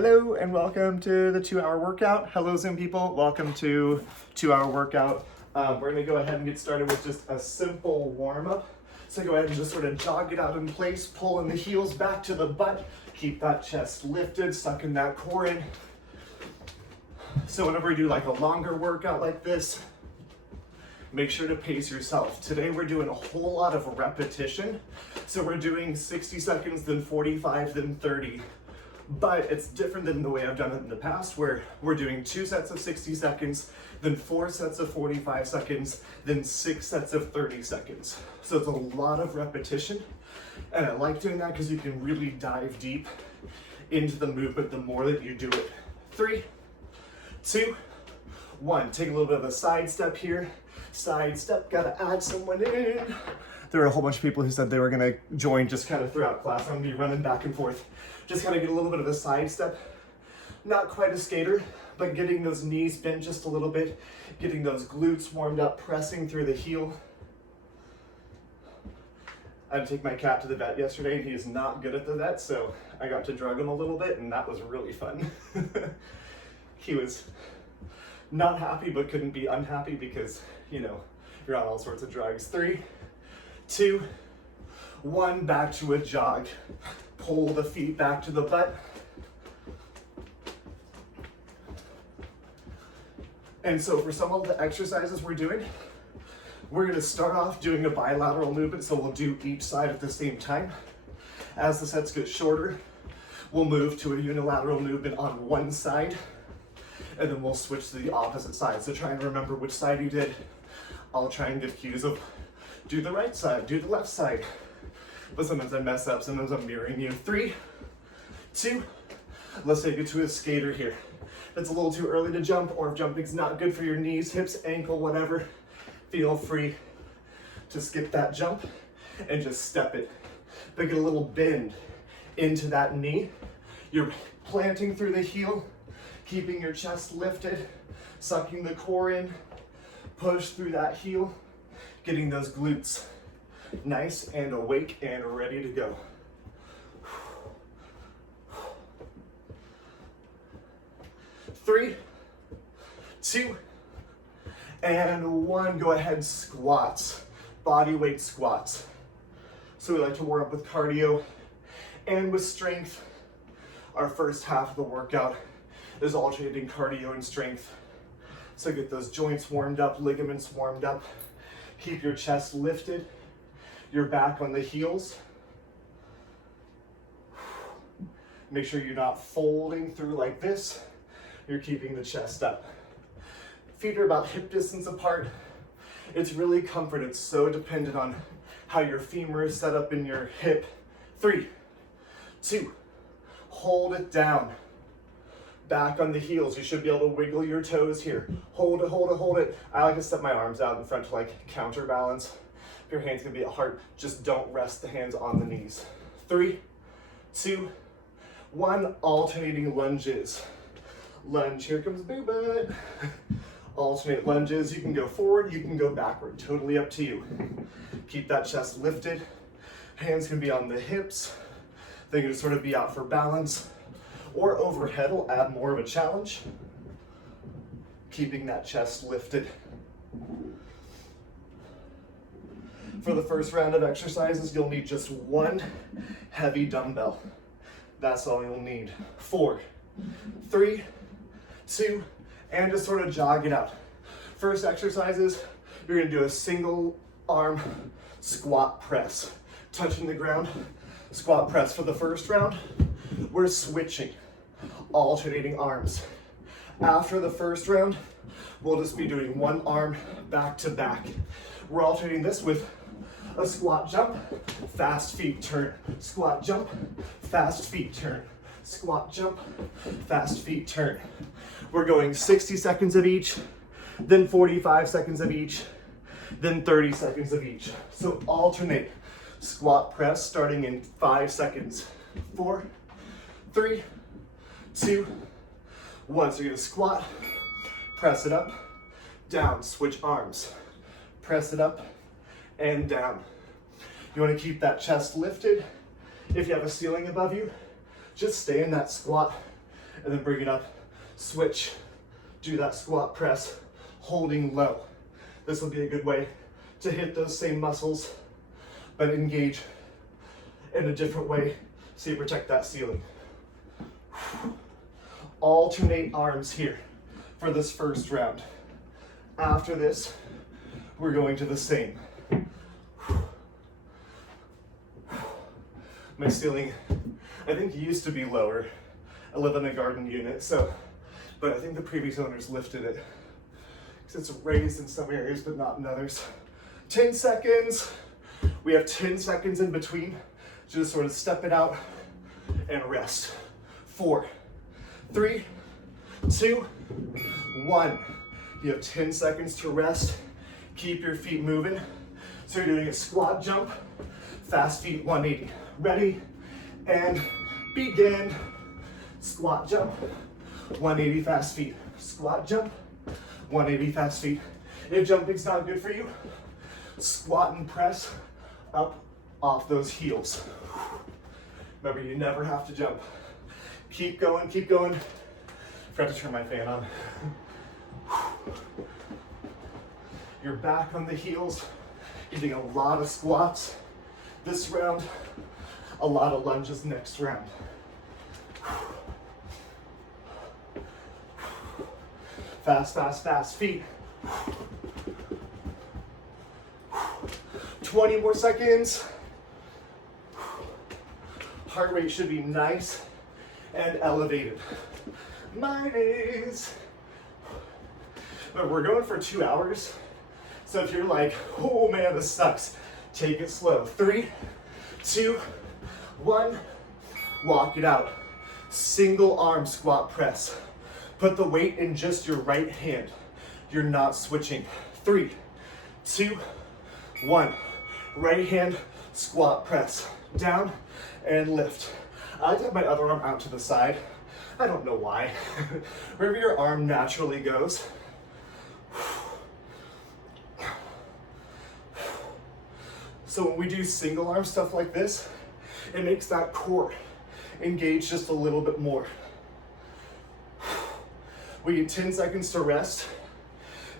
Hello and welcome to the 2-hour workout. Hello Zoom people, welcome to 2-hour workout. We're gonna go ahead and get started with just a simple warm up. So go ahead and just sort of jog it out in place, pulling the heels back to the butt, keep that chest lifted, sucking that core in. So whenever you do like a longer workout like this, make sure to pace yourself. Today we're doing a whole lot of repetition. So we're doing 60 seconds, then 45, then 30. But it's different than the way I've done it in the past, where we're doing 2 sets of 60 seconds, then 4 sets of 45 seconds, then 6 sets of 30 seconds. So it's a lot of repetition. And I like doing that because you can really dive deep into the movement the more that you do it. 3, 2, 1. Take a little bit of a side step here. Side step, gotta add someone in. There were a whole bunch of people who said they were gonna join just kind of throughout class. I'm gonna be running back and forth. Just kind of get a little bit of a side step. Not quite a skater, but getting those knees bent just a little bit, getting those glutes warmed up, pressing through the heel. I had to take my cat to the vet yesterday and he is not good at the vet, so I got to drug him a little bit and that was really fun. He was not happy but couldn't be unhappy because, you know, you're on all sorts of drugs. 3, 2, 1, back to a jog. Pull the feet back to the butt. And so for some of the exercises we're doing, we're gonna start off doing a bilateral movement, so we'll do each side at the same time. As the sets get shorter, we'll move to a unilateral movement on one side, and then we'll switch to the opposite side. So try and remember which side you did. I'll try and give cues of do the right side, do the left side. But sometimes I mess up, sometimes I'm mirroring you. 3, 2, let's take it to a skater here. If it's a little too early to jump, or if jumping's not good for your knees, hips, ankle, whatever, feel free to skip that jump and just step it. But get a little bend into that knee. You're planting through the heel, keeping your chest lifted, sucking the core in, push through that heel, getting those glutes nice and awake and ready to go. 3, 2, and 1. Go ahead, squats, body weight squats. So we like to warm up with cardio and with strength. Our first half of the workout is alternating cardio and strength. So get those joints warmed up, ligaments warmed up. Keep your chest lifted, your back on the heels. Make sure you're not folding through like this. You're keeping the chest up. Feet are about hip distance apart. It's really comfort. It's so dependent on how your femur is set up in your hip. 3, 2, hold it down. Back on the heels. You should be able to wiggle your toes here. Hold it, hold it, hold it. I like to step my arms out in front to like counterbalance. If your hand's gonna be at heart, just don't rest the hands on the knees. 3, 2, 1, alternating lunges. Lunge, here comes big butt. Alternate lunges, you can go forward, you can go backward, totally up to you. Keep that chest lifted. Hands can be on the hips. They can sort of be out for balance. Or overhead will add more of a challenge. Keeping that chest lifted. For the first round of exercises, you'll need just 1 heavy dumbbell. That's all you'll need. 4, 3, 2, and just sort of jog it out. First exercises, you're gonna do a single arm squat press. Touching the ground, squat press. For the first round, we're switching, alternating arms. After the first round, we'll just be doing 1 arm back to back. We're alternating this with a squat jump, fast feet turn, squat jump, fast feet turn, squat jump, fast feet turn. We're going 60 seconds of each, then 45 seconds of each, then 30 seconds of each. So alternate squat press starting in 5 seconds. 4, 3, 2, 1. So you're gonna squat, press it up, down, switch arms, press it up and down. You want to keep that chest lifted. If you have a ceiling above you, just stay in that squat and then bring it up, switch, do that squat press, holding low. This will be a good way to hit those same muscles, but engage in a different way so you protect that ceiling. Alternate arms here for this first round. After this, we're going to the same. My ceiling, I think, used to be lower. I live in a garden unit, but I think the previous owners lifted it. Because it's raised in some areas, but not in others. 10 seconds. We have 10 seconds in between. Just sort of step it out and rest. 4, 3, 2, 1. You have 10 seconds to rest. Keep your feet moving. So you're doing a squat jump, fast feet 180. Ready, and begin. Squat jump, 180 fast feet. Squat jump, 180 fast feet. If jumping's not good for you, squat and press up off those heels. Remember, you never have to jump. Keep going, keep going. Forgot to turn my fan on. You're back on the heels. You're doing a lot of squats this round, a lot of lunges next round. Fast, fast, fast feet. 20 more seconds. Heart rate should be nice and elevated. Mine is. But we're going for 2 hours. So if you're like, oh man, this sucks, take it slow. 3, 2, 1, walk it out. Single arm squat press. Put the weight in just your right hand. You're not switching. 3, 2, 1. Right hand squat press. Down and lift. I like to have my other arm out to the side. I don't know why. Wherever your arm naturally goes. So when we do single arm stuff like this, it makes that core engage just a little bit more. We need 10 seconds to rest,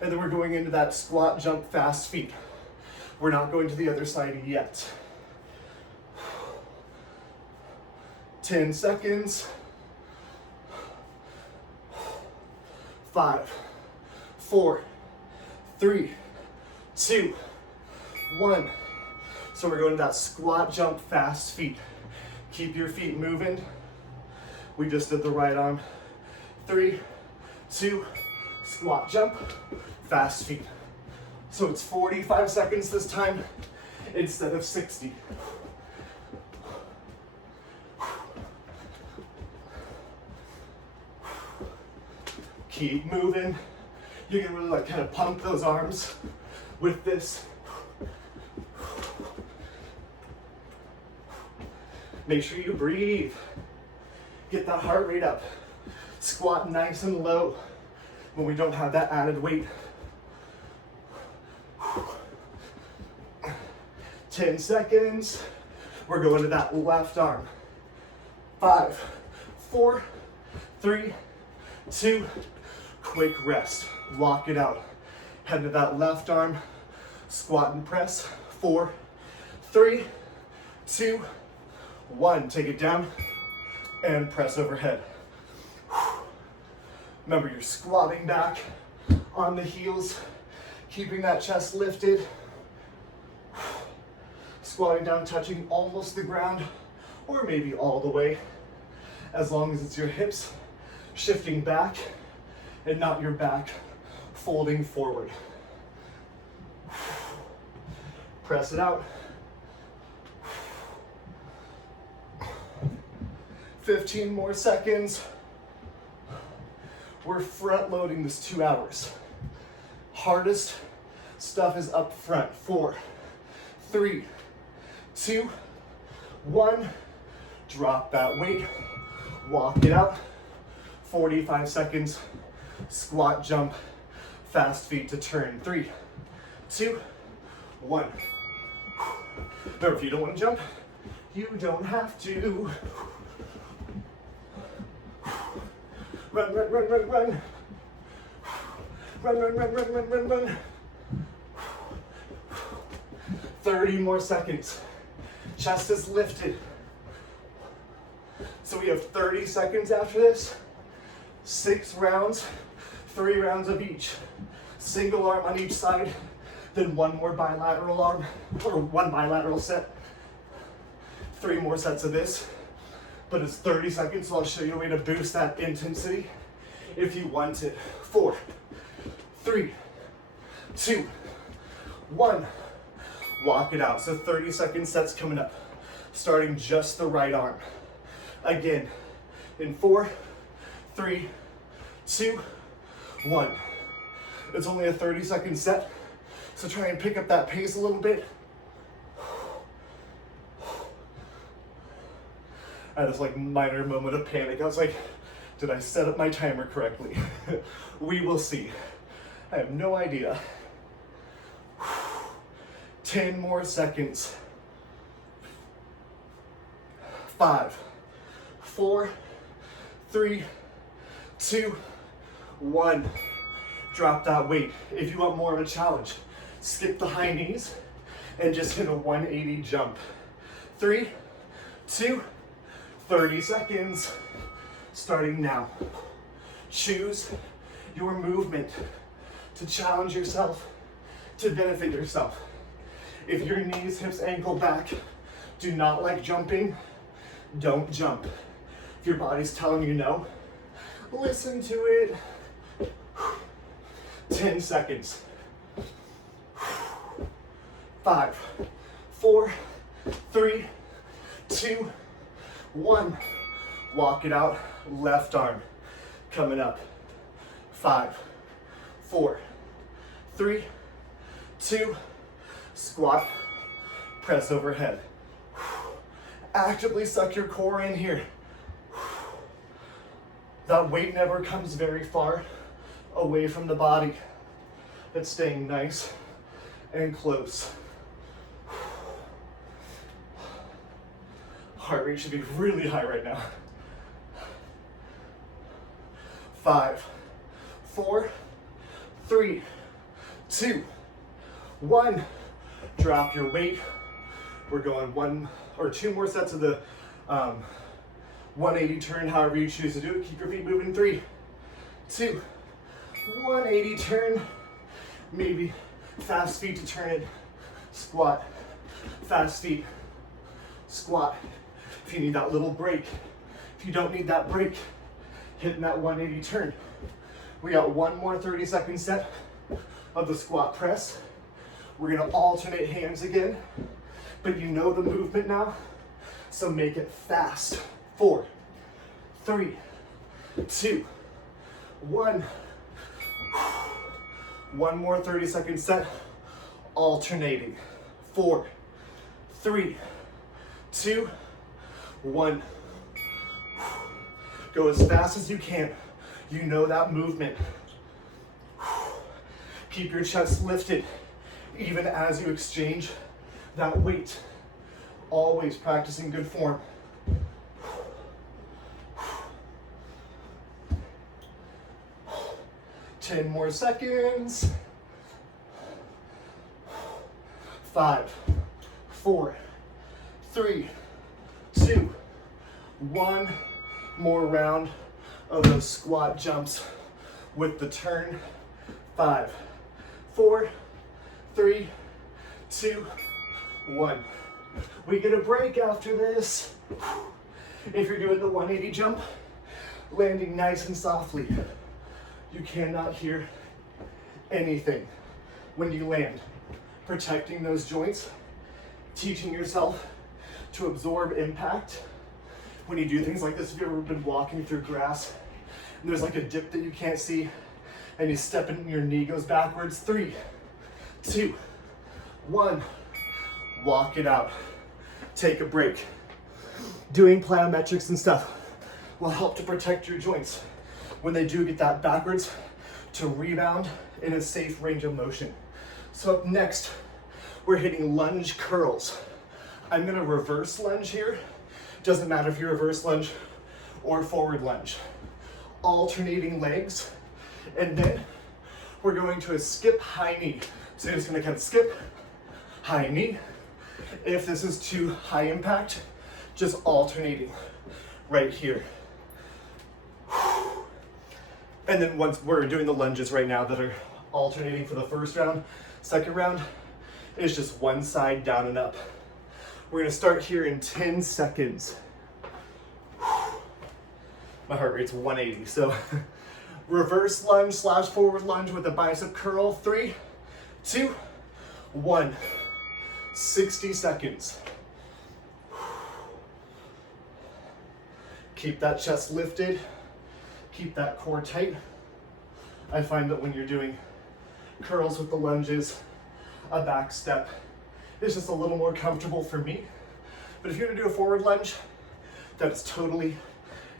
and then we're going into that squat, jump, fast feet. We're not going to the other side yet. 10 seconds. 5, 4, 3, 2, 1. So we're going to that squat, jump, fast feet. Keep your feet moving. We just did the right arm. 3, 2, squat, jump, fast feet. So it's 45 seconds this time instead of 60. Keep moving. You can really kind of pump those arms with this. Make sure you breathe. Get that heart rate up. Squat nice and low when we don't have that added weight. 10 seconds. We're going to that left arm. 5, 4, 3, 2, quick rest. Lock it out. Head to that left arm. Squat and press. 4, 3, 2, 1. Take it down and press overhead. Remember, you're squatting back on the heels, keeping that chest lifted. Squatting down, touching almost the ground, or maybe all the way, as long as it's your hips shifting back and not your back folding forward. Press it out. 15 more seconds. We're front loading this 2 hours. Hardest stuff is up front. 4, 3, 2, 1. Drop that weight. Walk it out. 45 seconds. Squat, jump, fast feet to turn. 3, 2, 1. Remember, if you don't want to jump, you don't have to. Run, run, run, run, run. Run, run, run, run, run, run, run. 30 more seconds. Chest is lifted. So we have 30 seconds after this. 6 rounds, 3 rounds of each. Single arm on each side, then 1 more bilateral arm, or 1 bilateral set. 3 more sets of this, but it's 30 seconds, so I'll show you a way to boost that intensity if you want it. 4, 3, 2, 1. Walk it out. So 30-second sets coming up, starting just the right arm. Again, in 4, 3, 2, 1. It's only a 30-second set, so try and pick up that pace a little bit. I had this like minor moment of panic. I was like, did I set up my timer correctly? We will see. I have no idea. 10 more seconds. 5, 4, 3, 2, 1. Drop that weight. If you want more of a challenge, skip the high knees and just hit a 180 jump. 3, 2, 30 seconds. Starting now. Choose your movement to challenge yourself, to benefit yourself. If your knees, hips, ankle, back do not like jumping, don't jump. If your body's telling you no, listen to it. 10 seconds. 5, 4, 3, 2, 1. Walk it out. Left arm coming up. 5, 4, 3, 2, squat, press overhead. Actively suck your core in here. That weight never comes very far away from the body. It's staying nice and close. Heart rate should be really high right now. 5, 4, 3, 2, 1. Drop your weight. We're going 1 or 2 more sets of the 180 turn, however you choose to do it. Keep your feet moving. 3, 2, 180 turn. Maybe fast feet to turn it. Squat. Fast feet. Squat. If you need that little break. If you don't need that break, hitting that 180 turn. We got 1 more 30-second set of the squat press. We're gonna alternate hands again, but you know the movement now, so make it fast. 4, 3, 2, 1. 1 more 30-second set, alternating. 4, 3, 2, 1. Go as fast as you can. You know that movement. Keep your chest lifted even as you exchange that weight. Always practicing good form. 10 more seconds. 5, 4, 3, 2, 1. More round of those squat jumps with the turn. 5, 4, 3, 2, 1. We get a break after this. If you're doing the 180 jump, landing nice and softly. You cannot hear anything when you land. Protecting those joints, teaching yourself to absorb impact. When you do things like this, have you ever been walking through grass and there's like a dip that you can't see and you step in and your knee goes backwards? 3, 2, 1. Walk it out. Take a break. Doing plyometrics and stuff will help to protect your joints when they do get that backwards to rebound in a safe range of motion. So up next, we're hitting lunge curls. I'm gonna reverse lunge here. Doesn't matter if you reverse lunge or forward lunge. alternating legs. And then we're going to a skip high knee. So you're just gonna kind of skip, high knee. If this is too high impact, just alternating right here. And then once we're doing the lunges right now that are alternating for the first round, second round is just one side down and up. We're gonna start here in 10 seconds. My heart rate's 180, so reverse lunge / forward lunge with a bicep curl. 3, 2, 1. 60 seconds. Keep that chest lifted. Keep that core tight. I find that when you're doing curls with the lunges, a back step is just a little more comfortable for me. But if you're gonna do a forward lunge, that's totally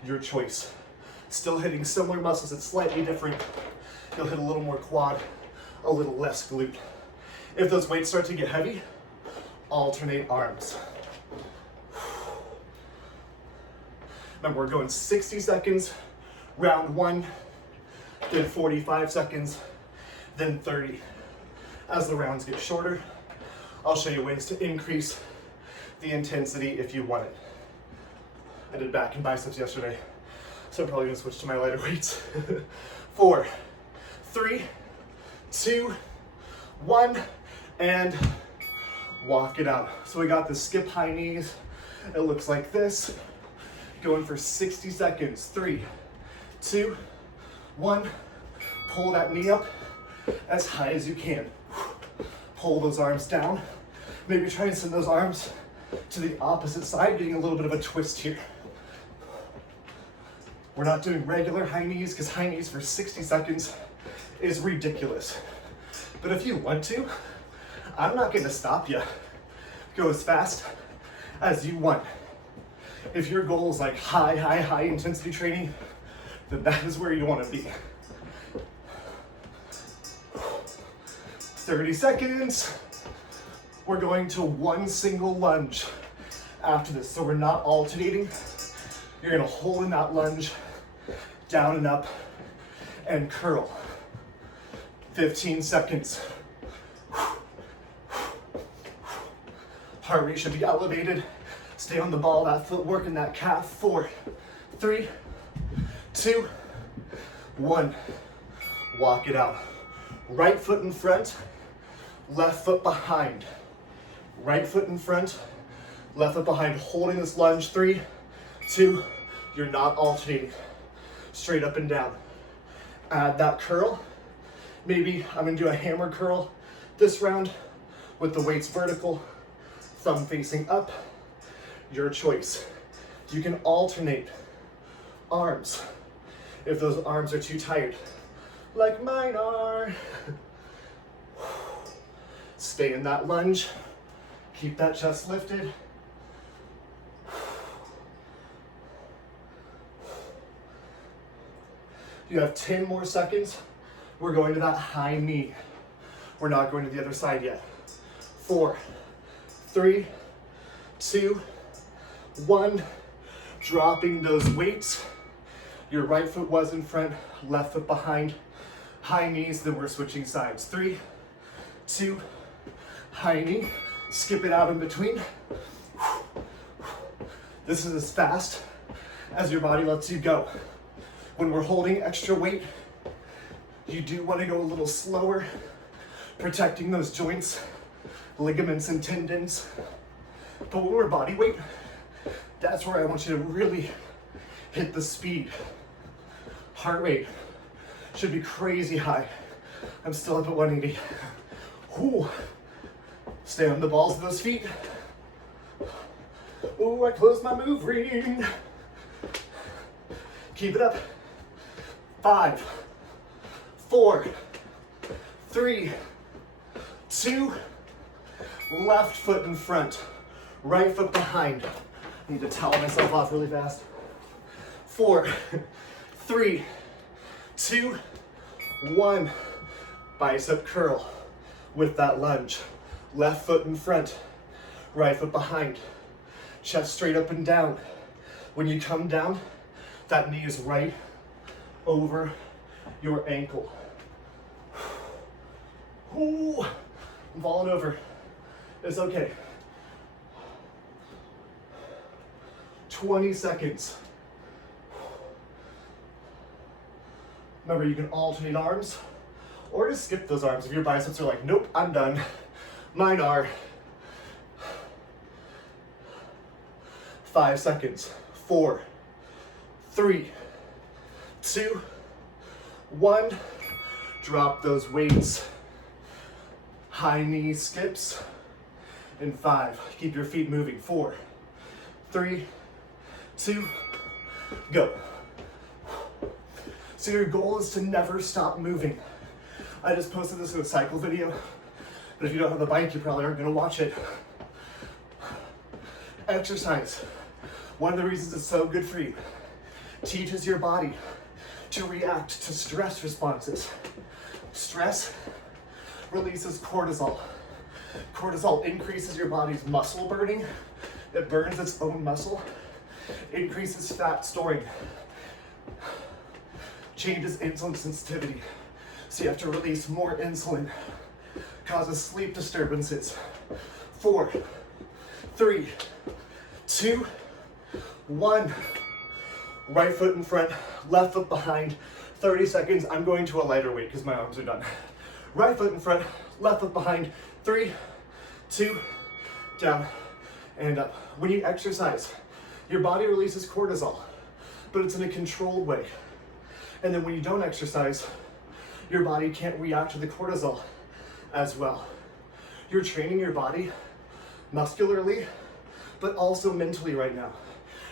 your choice. Still hitting similar muscles, it's slightly different. You'll hit a little more quad, a little less glute. If those weights start to get heavy, alternate arms. Remember, we're going 60 seconds, round 1, then 45 seconds, then 30. As the rounds get shorter, I'll show you ways to increase the intensity if you want it. I did back and biceps yesterday, so I'm probably gonna switch to my lighter weights. 4, 3, 2, 1, and walk it out. So we got the skip high knees. It looks like this. Going for 60 seconds. 3, 2, 1. Pull that knee up as high as you can. Pull those arms down. Maybe try and send those arms to the opposite side, getting a little bit of a twist here. We're not doing regular high knees because high knees for 60 seconds is ridiculous. But if you want to, I'm not going to stop you. Go as fast as you want. If your goal is like high intensity training, then that is where you want to be. 30 seconds. We're going to one single lunge after this. So we're not alternating. You're going to hold in that lunge, down and up, and curl. 15 seconds. Heart rate should be elevated. Stay on the ball, that footwork and that calf. 4, 3, 2, 1. Walk it out. Right foot in front, left foot behind. Right foot in front, left foot behind. Holding this lunge. 3, 2, you're not alternating. Straight up and down. Add that curl. Maybe I'm gonna do a hammer curl this round with the weights vertical, thumb facing up. Your choice. You can alternate arms if those arms are too tired, like mine are. Stay in that lunge. Keep that chest lifted. You have 10 more seconds. We're going to that high knee. We're not going to the other side yet. 4, 3, 2, 1. Dropping those weights. Your right foot was in front, left foot behind. High knees, then we're switching sides. 3, 2, high knee. Skip it out in between. This is as fast as your body lets you go. When we're holding extra weight, you do want to go a little slower, protecting those joints, ligaments and tendons. But when we're body weight, that's where I want you to really hit the speed. Heart rate should be crazy high. I'm still up at 180. Whew. Stay on the balls of those feet. Oh, I closed my move ring. Keep it up. 5, 4, 3, 2, left foot in front, right foot behind. I need to towel myself off really fast. 4, 3, 2, 1. Bicep curl with that lunge. Left foot in front, right foot behind. Chest straight up and down. When you come down, that knee is right over your ankle. Ooh, I'm falling over. It's okay. 20 seconds. Remember, you can alternate arms or just skip those arms if your biceps are like, nope, I'm done. Mine are. 5 seconds. 4, 3, 2, 1. Drop those weights. High knee skips. In 5. Keep your feet moving. 4, 3, 2, go. So your goal is to never stop moving. I just posted this in a cycle video, but if you don't have a bike, you probably aren't gonna watch it. Exercise. One of the reasons it's so good for you. Teaches your body to react to stress responses. Stress releases cortisol. Cortisol increases your body's muscle burning. It burns its own muscle. Increases fat storing. Changes insulin sensitivity. So you have to release more insulin. Causes sleep disturbances. 4, 3, 2, 1. Right foot in front, left foot behind. 30 seconds. I'm going to a lighter weight because my arms are done. Right foot in front, left foot behind. 3, 2, down and up. When you exercise, your body releases cortisol, but it's in a controlled way. And then when you don't exercise, your body can't react to the cortisol as well. You're training your body muscularly, but also mentally right now.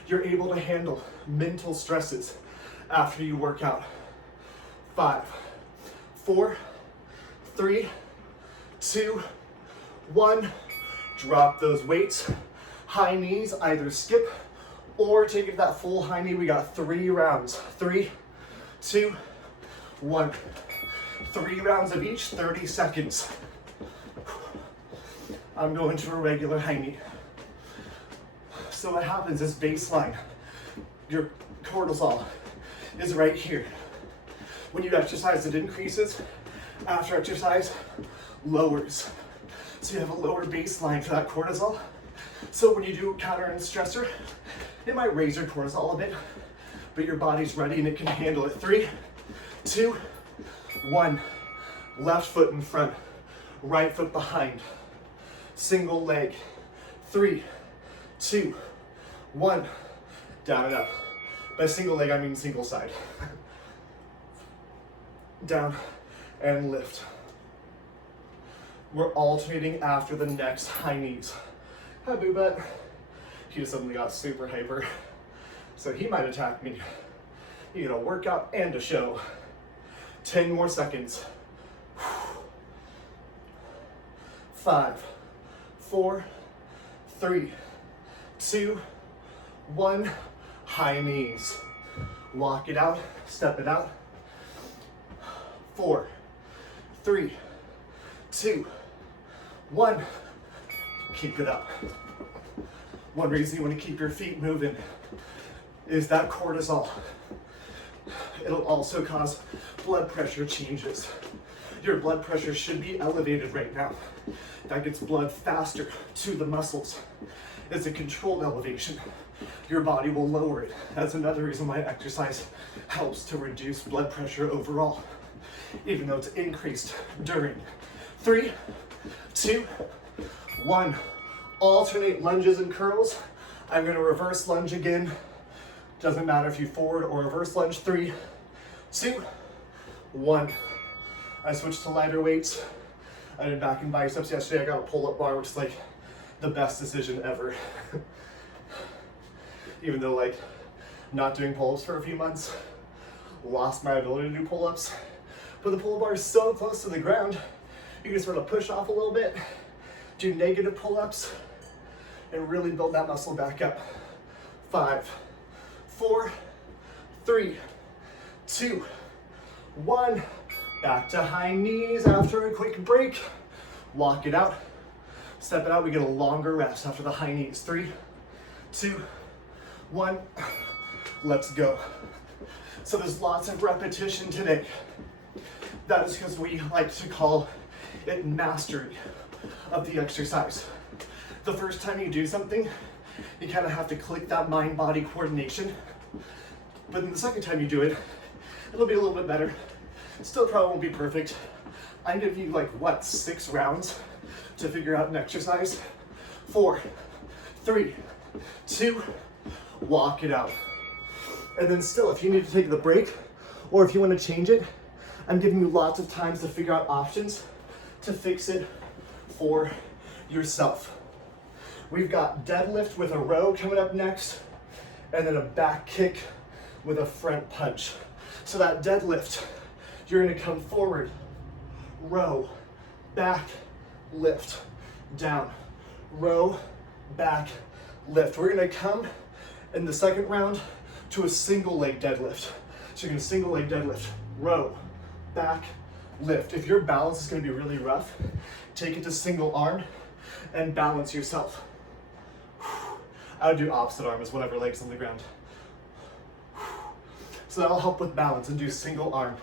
You're able to handle mental stresses after you work out. 5, 4, 3, 2, 1. Drop those weights. High knees, either skip or take it to that full high knee. We got 3 rounds. 3, 2, 1. 3 rounds of each, 30 seconds. I'm going to a regular high knee. So what happens is baseline, your cortisol is right here. When you exercise, it increases. After exercise, lowers. So you have a lower baseline for that cortisol. So when you do counter and stressor, it might raise your cortisol a bit, but your body's ready and it can handle it. 3, 2, 1. Left foot in front, right foot behind. Single leg. 3, 2, 1. Down and up. By single leg, I mean single side. Down and lift. We're alternating after the next high knees. Hi, Boo Butt. He just suddenly got super hyper, so he might attack me. You get a workout and a show. 10 more seconds. 5, 4, 3, 2, 1. High knees. Walk it out, step it out. 4, 3, 2, 1. Keep it up. One reason you want to keep your feet moving is that cortisol. It'll also cause blood pressure changes. Your blood pressure should be elevated right now. That gets blood faster to the muscles. It's a controlled elevation. Your body will lower it. That's another reason why exercise helps to reduce blood pressure overall, even though it's increased during. 3, 2, 1. Alternate lunges and curls. I'm going to reverse lunge again. Doesn't matter if you forward or reverse lunge. 3, 2, 1. I switched to lighter weights. I did back and biceps yesterday. I got a pull-up bar, which is like the best decision ever. Even though like not doing pull-ups for a few months, lost my ability to do pull-ups. But the pull-up bar is so close to the ground, you can sort of push off a little bit, do negative pull-ups, and really build that muscle back up. 5, 4, 3, 2, 1. Back to high knees after a quick break. Walk it out. Step it out. We get a longer rest after the high knees. 3, 2, 1. Let's go. So there's lots of repetition today. That is because we like to call it mastery of the exercise. The first time you do something, you kind of have to click that mind-body coordination. But then the second time you do it, it'll be a little bit better. Still probably won't be perfect. I give you like, what, 6 rounds to figure out an exercise? 4, 3, 2, walk it out. And then still, if you need to take the break, or if you want to change it, I'm giving you lots of times to figure out options to fix it for yourself. We've got deadlift with a row coming up next, and then a back kick with a front punch. So that deadlift, you're gonna come forward, row, back, lift, down, row, back, lift. We're gonna come in the second round to a single leg deadlift. So you're gonna single leg deadlift, row, back, lift. If your balance is gonna be really rough, take it to single arm and balance yourself. I would do opposite arm as whatever leg's on the ground. So that'll help with balance, and do single arm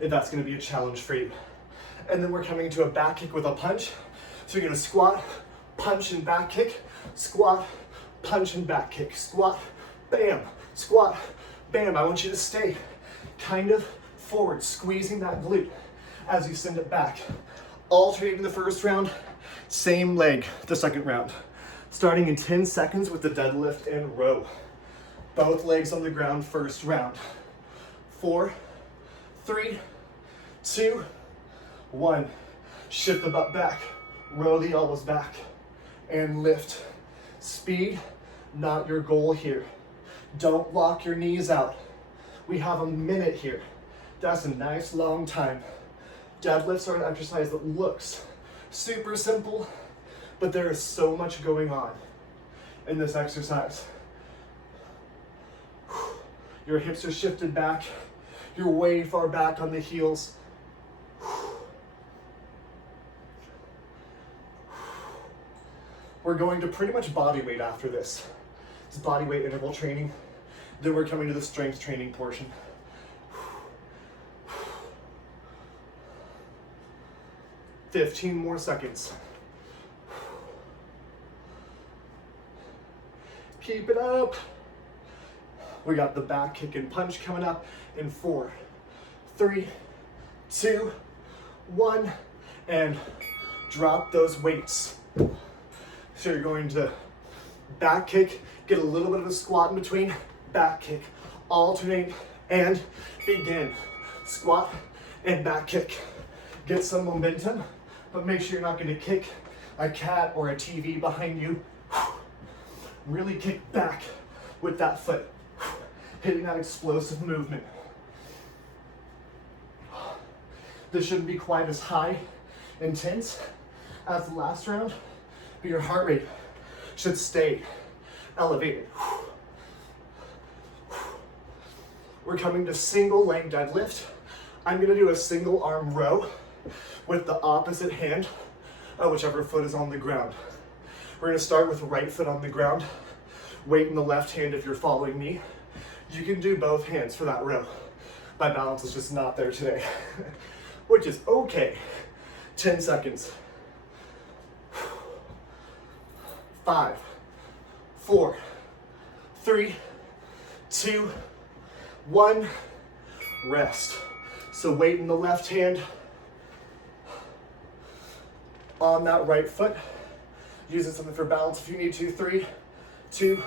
if that's gonna be a challenge for you. And then we're coming to a back kick with a punch. So you're gonna squat, punch and back kick, squat, punch and back kick, squat, bam, squat, bam. I want you to stay kind of forward, squeezing that glute as you send it back. Alternating the first round, same leg the second round. Starting in 10 seconds with the deadlift and row. Both legs on the ground first round. 4, 3, 2, 1. Shift the butt back, row the elbows back, and lift. Speed, not your goal here. Don't lock your knees out. We have a minute here. That's a nice long time. Deadlifts are an exercise that looks super simple, but there is so much going on in this exercise. Your hips are shifted back. You're way far back on the heels. We're going to pretty much body weight after this. It's body weight interval training. Then we're coming to the strength training portion. 15 more seconds. Keep it up. We got the back kick and punch coming up in 4, 3, 2, 1, and drop those weights. So you're going to back kick, get a little bit of a squat in between, back kick, alternate, and begin. Squat and back kick. Get some momentum, but make sure you're not going to kick a cat or a TV behind you. Really kick back with that foot, hitting that explosive movement. This shouldn't be quite as high intense as the last round, but your heart rate should stay elevated. We're coming to single leg deadlift. I'm gonna do a single arm row with the opposite hand of whichever foot is on the ground. We're gonna start with right foot on the ground, weight in the left hand if you're following me. You can do both hands for that row. My balance is just not there today, which is okay. 10 seconds. 5, 4, 3, 2, 1, rest. So weight in the left hand on that right foot. Using something for balance if you need to. 3, 2,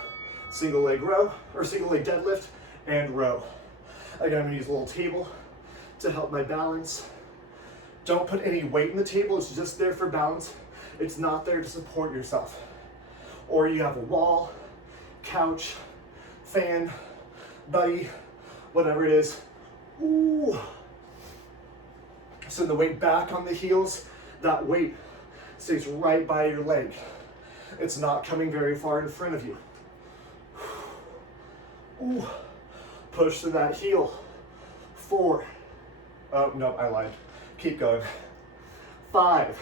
single leg row, or single leg deadlift and row. Again, I'm gonna use a little table to help my balance. Don't put any weight in the table, it's just there for balance. It's not there to support yourself. Or you have a wall, couch, fan, buddy, whatever it is. Ooh. Send the weight back on the heels. That weight stays right by your leg. It's not coming very far in front of you. Ooh. Push to that heel. 4. Oh, no, I lied. Keep going. 5,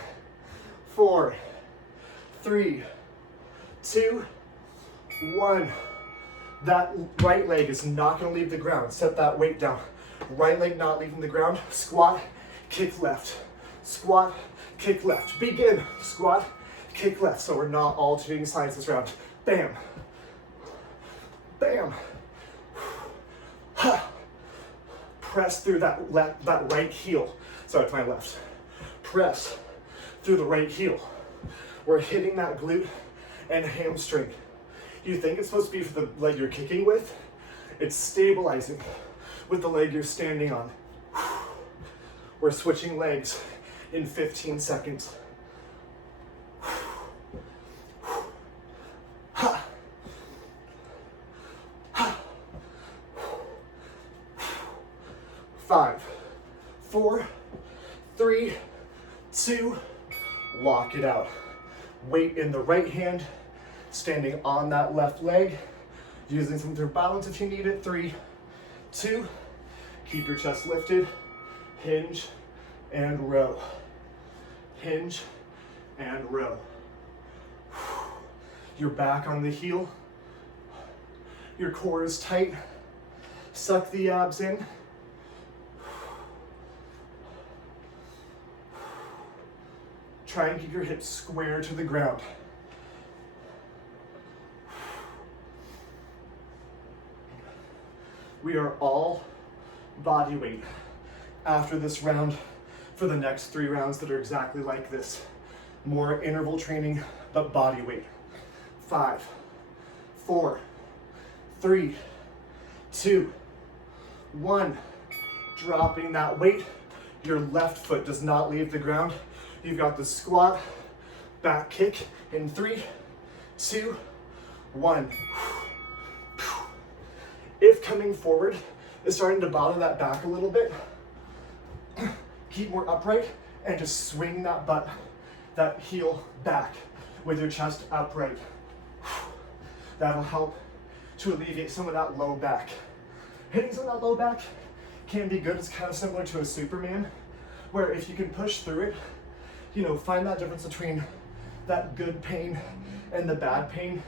4, 3, 2, 1. That right leg is not gonna leave the ground. Set that weight down. Right leg not leaving the ground. Squat, kick left. Squat, kick left. Begin. Squat, kick left. So we're not alternating sides this round. Bam. Bam. Press through that right heel. Sorry, it's my left. Press through the right heel. We're hitting that glute and hamstring. You think it's supposed to be for the leg you're kicking with? It's stabilizing with the leg you're standing on. We're switching legs in 15 seconds. 5, 4, 3, 2, walk it out. Weight in the right hand, standing on that left leg, using some through balance if you need it. 3, 2, keep your chest lifted, hinge and row. Hinge and row. You're back on the heel. Your core is tight. Suck the abs in. Try and keep your hips square to the ground. We are all body weight after this round for the next 3 rounds that are exactly like this. More interval training, but body weight. 5, 4, 3, 2, 1. Dropping that weight. Your left foot does not leave the ground. You've got the squat, back kick in 3, 2, 1. If coming forward is starting to bother that back a little bit, keep more upright and just swing that butt, that heel back with your chest upright. That'll help to alleviate some of that low back. Hitting some of that low back can be good. It's kind of similar to a Superman, where if you can push through it, you know, find that difference between that good pain and the bad pain.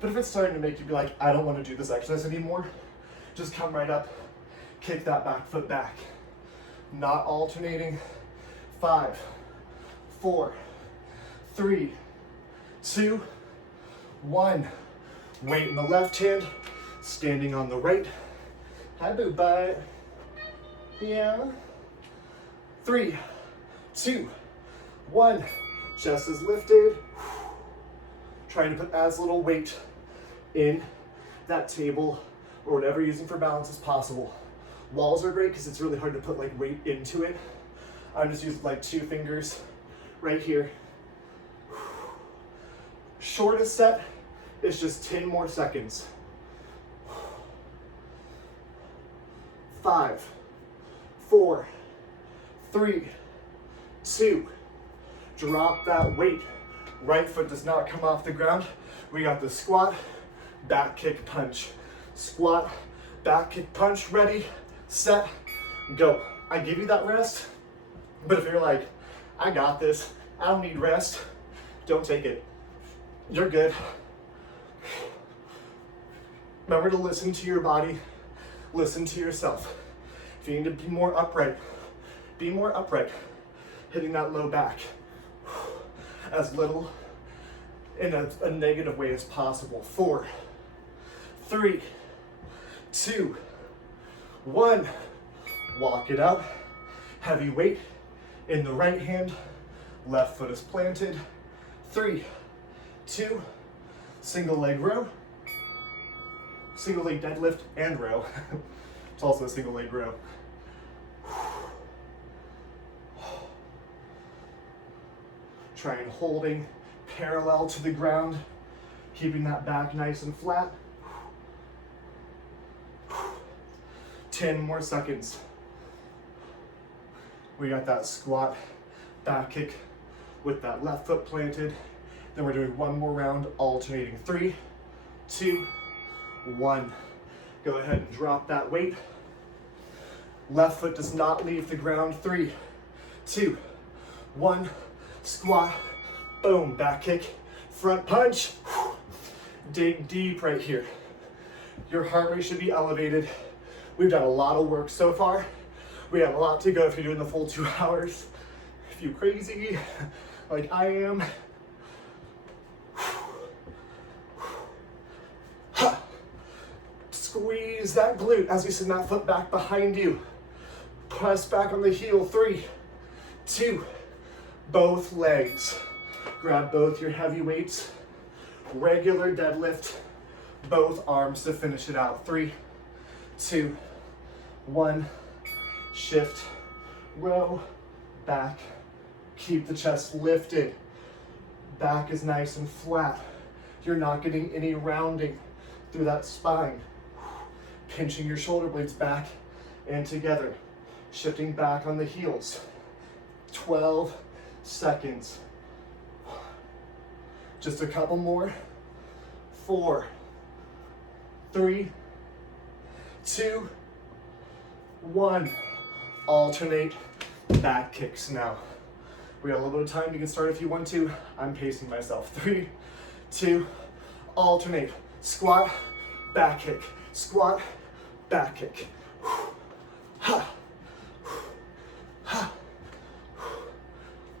But if it's starting to make you be like, I don't want to do this exercise anymore, just come right up, kick that back foot back. Not alternating. 5, 4, 3, 2, 1. Weight in the left hand, standing on the right. Hi, boo butt. Yeah. 3, 2, 1. Chest is lifted. Trying to put as little weight in that table or whatever you're using for balance as possible. Walls are great because it's really hard to put like weight into it. I'm just using like 2 fingers right here. Shortest set is just 10 more seconds. 5, 4, 3, 2. Drop that weight. Right foot does not come off the ground. We got the squat, back kick, punch. Squat, back kick, punch. Ready, set, go. I give you that rest, but if you're like, I got this, I don't need rest, don't take it. You're good. Remember to listen to your body, listen to yourself. If you need to be more upright, be more upright. Hitting that low back as little in a negative way as possible. 4, 3, 2, 1. Walk it out. Heavy weight in the right hand. Left foot is planted. 3, 2, single leg row. Single leg deadlift and row. It's also a single leg row. Try and holding parallel to the ground, keeping that back nice and flat. 10 more seconds. We got that squat, back kick with that left foot planted. Then we're doing 1 more round, alternating. 3, 2, 1. Go ahead and drop that weight. Left foot does not leave the ground. 3, 2, 1. Squat, boom, back kick, front punch. Dig deep right here. Your heart rate should be elevated. We've done a lot of work so far. We have a lot to go if you're doing the full 2 hours. If you're crazy, like I am, squeeze that glute as you send that foot back behind you. Press back on the heel. 3, 2, both legs. Grab both your heavy weights. Regular deadlift, both arms to finish it out. 3, 2, 1. Shift, row, back. Keep the chest lifted. Back is nice and flat. You're not getting any rounding through that spine. Pinching your shoulder blades back and together. Shifting back on the heels. 12 seconds. Just a couple more. 4, 3, 2, 1. Alternate back kicks now. We got a little bit of time. You can start if you want to. I'm pacing myself. 3, 2, alternate. Squat, back kick. Squat, back kick. Ha. Ha.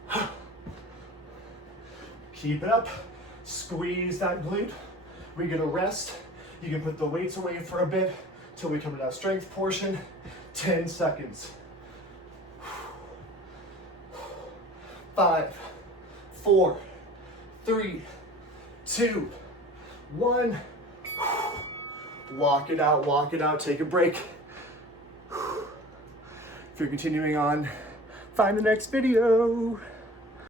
Ha. Keep it up. Squeeze that glute. We get a rest. You can put the weights away for a bit till we come to that strength portion. 10 seconds. 5, 4, 3, 2, 1. Walk it out, take a break. If you're continuing on, find the next video.